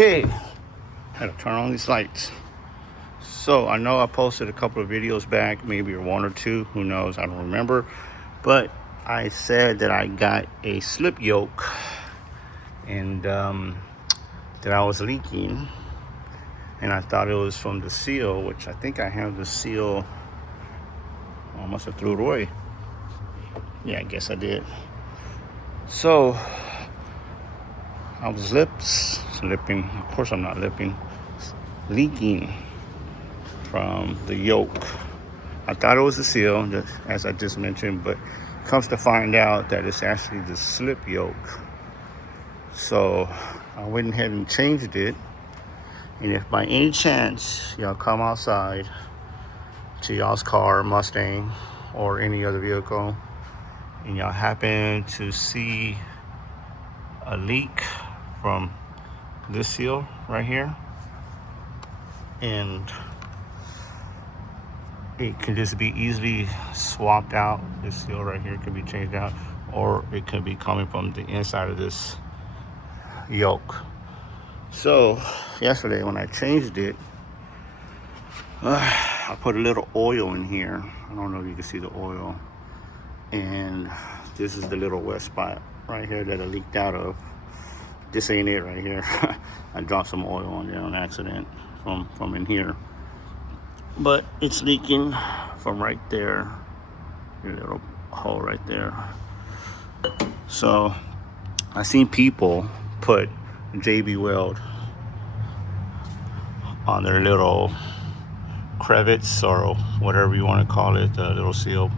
Okay, had to turn on these lights. So I know I posted a couple of videos back, maybe one or two, who knows, I don't remember, but I said that I got a slip yoke and that I was leaking, and I thought it was from the seal, which I think I have the seal. I must have threw it away. Yeah, I guess I did. So I was slipping. Of course I'm not leaking from the yoke. I thought it was the seal, just as I just mentioned, but comes to find out that it's actually the slip yoke. So I went ahead and changed it. And if by any chance y'all come outside to y'all's car, Mustang, or any other vehicle, and y'all happen to see a leak from this seal right here, and it can just be easily swapped out. This seal right here can be changed out, or it could be coming from the inside of this yoke. So yesterday when I changed it, I put a little oil in here. I don't know if you can see the oil. And this is the little wet spot right here that I leaked out of. This ain't it right here. I dropped some oil on there on accident from in here. But it's leaking from right there. Your little hole right there. So I seen people put JB Weld on their little crevice or whatever you want to call it, the little seal.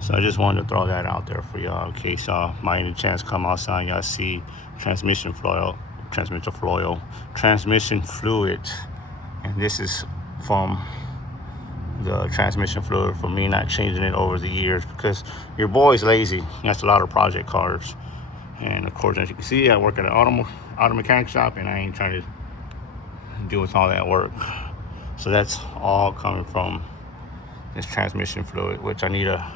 So I just wanted to throw that out there for y'all in case y'all might any chance come outside and y'all see transmission fluid, and this is from the transmission fluid from me not changing it over the years, because your boy's lazy. That's a lot of project cars, and of course, as you can see, I work at an auto mechanic shop, and I ain't trying to deal with all that work. So that's all coming from this transmission fluid, which I need to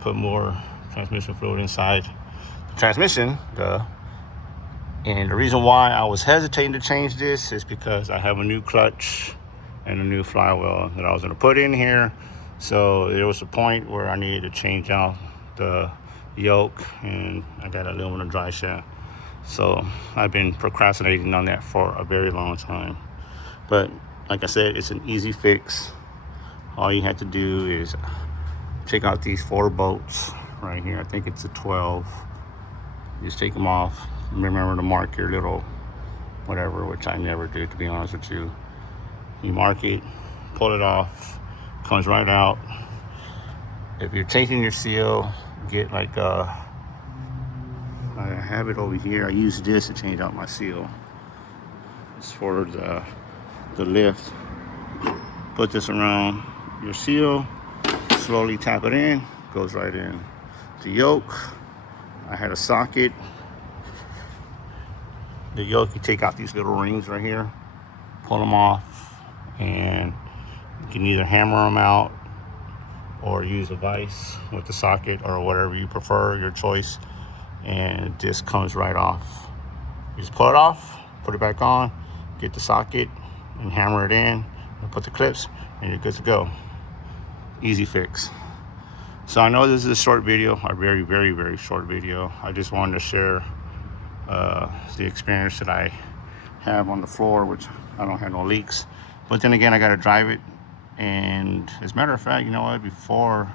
put more transmission fluid inside the transmission. And the reason why I was hesitating to change this is because I have a new clutch and a new flywheel that I was going to put in here. So there was a point where I needed to change out the yoke, and I got an aluminum dry shaft. So I've been procrastinating on that for a very long time. But like I said, it's an easy fix. All you have to do is take out these 4 bolts right here. I think it's a 12. Just take them off. Remember to mark your little whatever, which I never do, to be honest with you. You mark it, pull it off, comes right out. If you're changing your seal, get like I have it over here. I use this to change out my seal. It's for the lift. Put this around your seal, slowly tap it in, goes right in. The yoke, I had a socket. The yoke, you take out these little rings right here, pull them off, and you can either hammer them out or use a vise with the socket, or whatever you prefer, your choice, and this comes right off. You just pull it off, put it back on, get the socket and hammer it in, and put the clips, and you're good to go. Easy fix. So I know this is a short video, a very, very, very short video. I just wanted to share the experience that I have on the floor, which I don't have no leaks. But then again, I got to drive it. And as a matter of fact, you know what? Before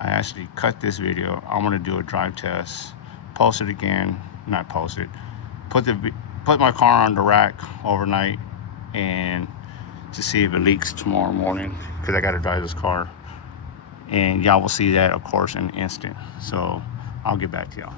I actually cut this video, I'm going to do a drive test. Post it again. Not post it. Put my car on the rack overnight, and to see if it leaks tomorrow morning, because I got to drive this car. And y'all will see that, of course, in an instant. So I'll get back to y'all.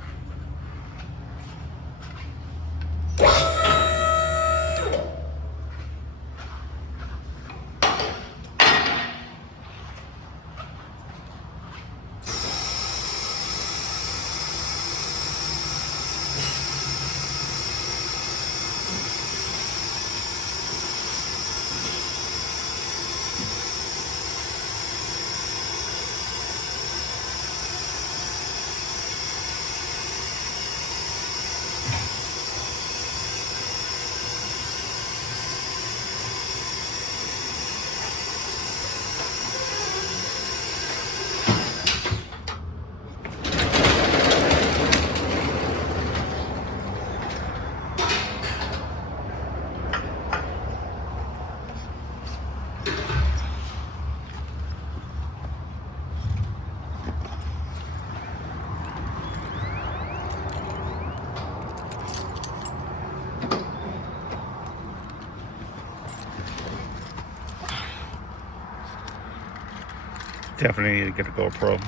Definitely need to get a GoPro.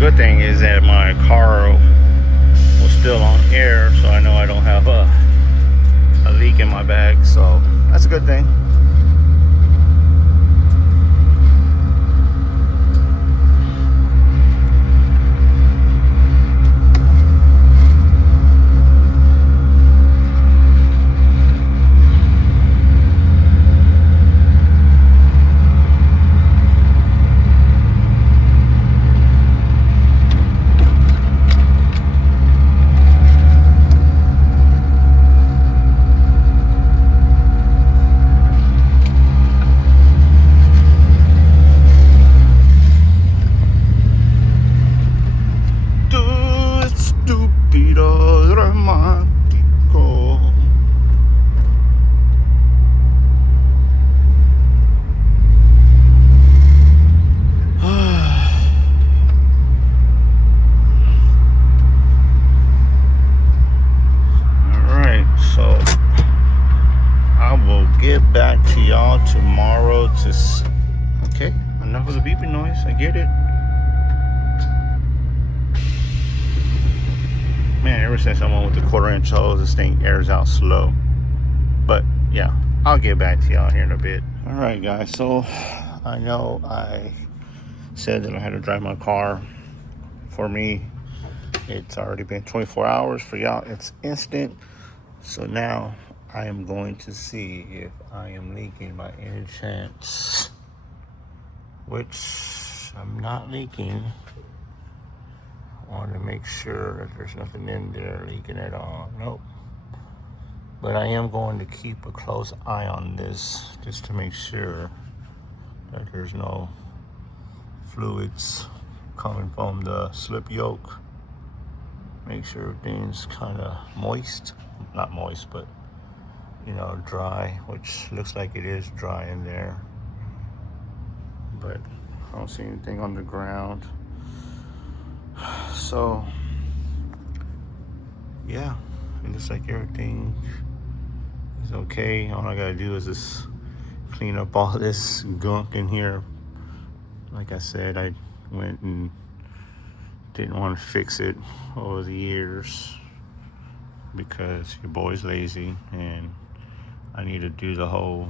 Good thing is that my car was still on air, so I know I don't have a leak in my bag, so that's a good thing. Get back to y'all tomorrow okay, enough of the beeping noise. I get it. Man, ever since I went with the 1/4-inch hose, this thing airs out slow. But yeah, I'll get back to y'all here in a bit. All right, guys, so I know I said that I had to drive my car. For me, it's already been 24 hours. For y'all, it's instant. So now I am going to see if I am leaking by any chance, which I'm not leaking. I want to make sure that there's nothing in there leaking at all. Nope. But I am going to keep a close eye on this just to make sure that there's no fluids coming from the slip yoke. Make sure everything's kind of moist. Not moist, but dry, which looks like it is dry in there. But I don't see anything on the ground. So yeah, it looks like everything is okay. All I gotta do is just clean up all this gunk in here. Like I said, I went and didn't want to fix it over the years because your boy's lazy and I need to do the whole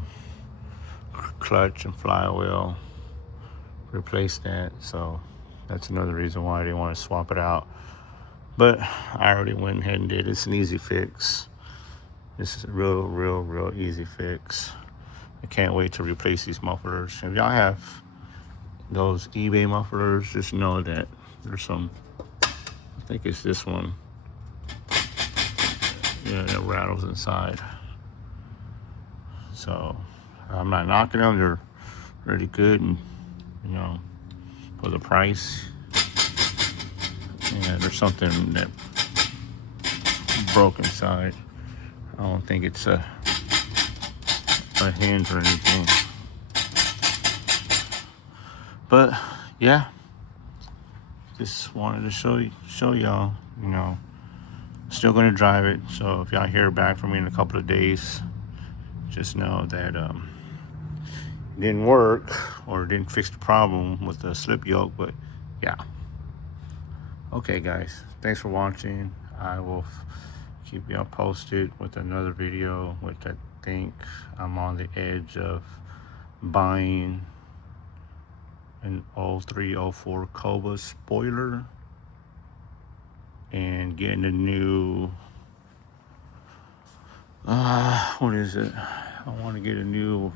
clutch and flywheel, replace that. So that's another reason why I didn't want to swap it out. But I already went ahead and did it. It's an easy fix. This is a real easy fix. I can't wait to replace these mufflers. If y'all have those eBay mufflers, just know that there's some, I think it's this one, that rattles inside. So I'm not knocking them. They're really good, and for the price. Yeah, there's something that broke inside. I don't think it's a hinge or anything. But yeah, just wanted to show y'all. Still gonna drive it. So if y'all hear back from me in a couple of days, just know that it didn't work or didn't fix the problem with the slip yoke. But yeah. Okay, guys, thanks for watching. I will keep y'all posted with another video, which I think I'm on the edge of buying an 0304 Cobra spoiler and getting a new What is it? I want to get a new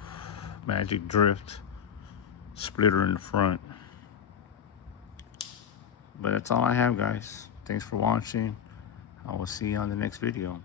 Magic Drift splitter in the front. But that's all I have, guys. Thanks for watching. I will see you on the next video.